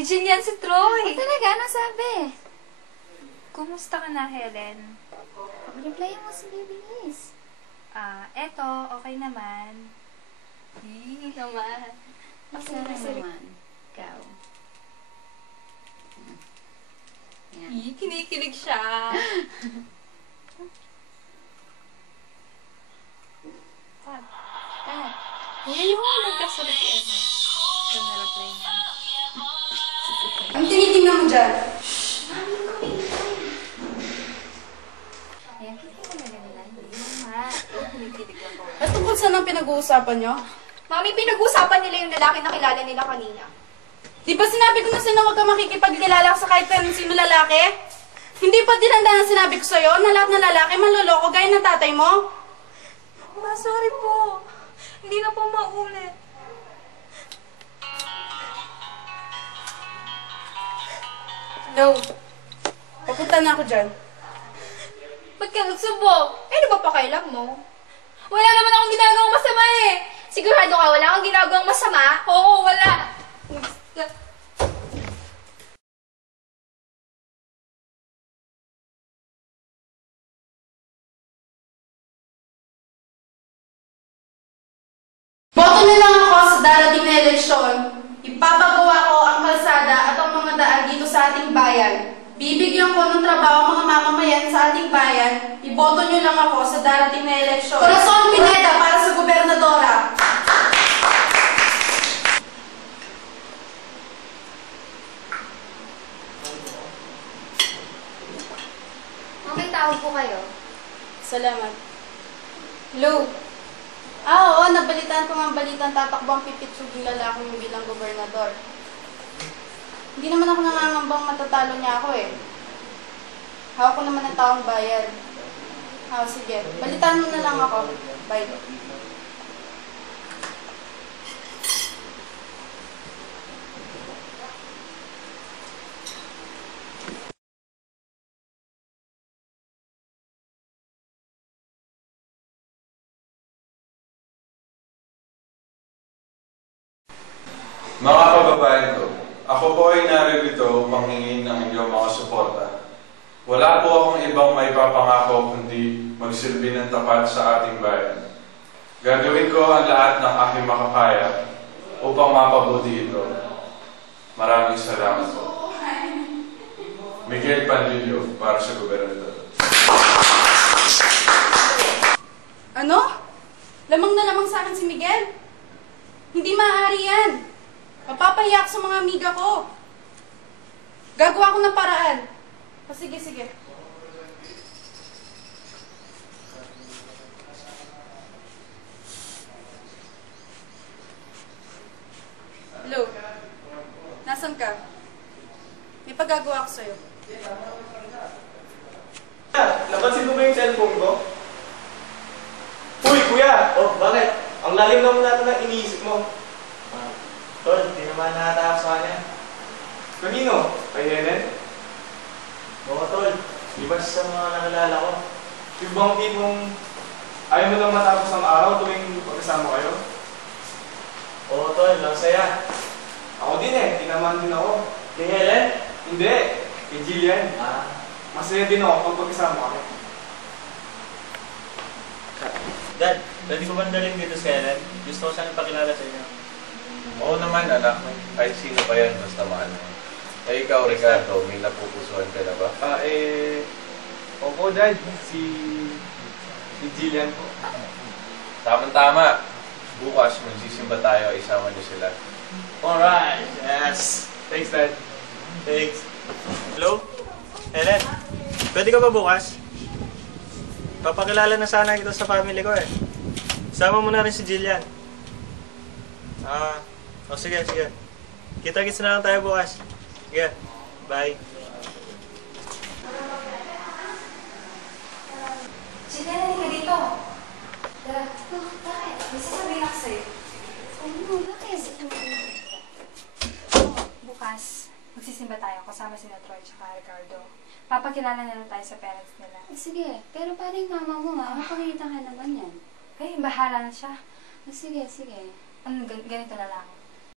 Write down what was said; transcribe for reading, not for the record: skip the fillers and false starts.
Uy, Jillian, si Troy! Oh, talaga? Ano sabi? Kumusta ka na, Helen? Replyan mo si Baby Liz. Eto, okay naman. Hindi naman. Basta naman. Ikaw. Yan. Kinikilig siya. Kat. Uy, yung nagkasalit si Emma. Ito na-reply niya. Ang tinitingnan mo dyan? Mami, ko ayan, kita mo na nila. Hindi naman. Kinikilig ako. At tungkol saan ang pinag-uusapan nyo? Mami, pinag-usapan nila yung lalaki na kilala nila kanina. Di ba sinabi ko na sa'yo na huwag ka makikipagkilala sa kahit sino lalaki? Hindi pa dinanda na sinabi ko sa'yo na lahat ng lalaki manloloko gaya ng tatay mo? Ma, sorry po. Hindi na po maulit. No. Papunta na ako dyan. Ba't ka nagsubok? Eh, ano ba pakailan mo? Wala naman akong ginagawang masama eh. Sigurado ka, wala akong ginagawang masama? Oo, wala. Boto na lang ako sa darating na eleksyon. Ipapagawa ko ang kalsada at ang mga daan dito sa ating bayan. Bibigyan ko ng trabaho ang mga mamamayan sa ating bayan. Iboto nyo lang ako sa darating na eleksyon. Corazon Pineda para sa gobernadora. May tawag po kayo. Salamat. Hello. Oo, nabalitaan ko nga ang balitang tatakbo ang pipitsuging lalaki yung bilang gobernador. Hindi naman ako nangangambang matatalo niya ako eh. Hawak ko naman ang taong bayan. Sige. Balitaan mo na lang ako. Bye. Mga kababayan ko, ako po ay naririto upang hingin ng inyong mga suporta. Wala po akong ibang may papangako kundi magsilbi ng tapat sa ating bayan. Gagawin ko ang lahat ng aking makakaya upang mapabuti ito. Maraming salamat po. Miguel Panlilio para sa gobernador. Ano? Lamang na lamang sa akin si Miguel? Hindi maaari yan. Mapapahiya ako sa mga amiga ko. Gagawa ko ng paraan. Sige. Hello? Nasaan ka? May paggagawa ko sa'yo. Napansin mo ba yung cellphone ko? Uy, kuya! Oh, bakit? Ang lalim naman natin ang iniisip mo. Tol, di naman nakatawag sa kanya. Kanino? Kay Helen? Oo, Tol. Iba sa mga nakilala ko. Yung bang tipong ayaw mo lang matapos ang araw tuwing pagkasama kayo? Oo, Tol. Ang saya. Ako din eh. Tinaman din ako. Kay Helen? Hindi. Kay Jillian. Masaya din ako pag pagkasama kami. Dad, pwede ko ba dalhin dito si Helen? Gusto ko sana pakilala sa inyo. Oo naman anak, kahit sino pa yan, basta mahal mo. Eh ikaw Ricardo, may napupusuhan ka na ba? Opo, Dad. Si Jillian po. Tama-tama. Bukas magsisimba tayo, isama niyo sila. Alright, yes. Thanks, Dad. Thanks. Hello? Helen, pwede ka ba bukas? Papakilala na sana kita sa family ko eh. Sama mo na rin si Jillian. Sige. Kita-kits na lang tayo bukas. Sige, bye. Jillian, halika dito. Tara. Bakit? May sasabihin ako sa'yo. Bakit? Bukas, magsisimba tayo kasama si Troy at Ricardo. Papakilala na lang tayo sa parents nila. Sige, pero parang yung mama mo mapakita ka naman yan. Bahala na siya. Sige. Ganito na lang.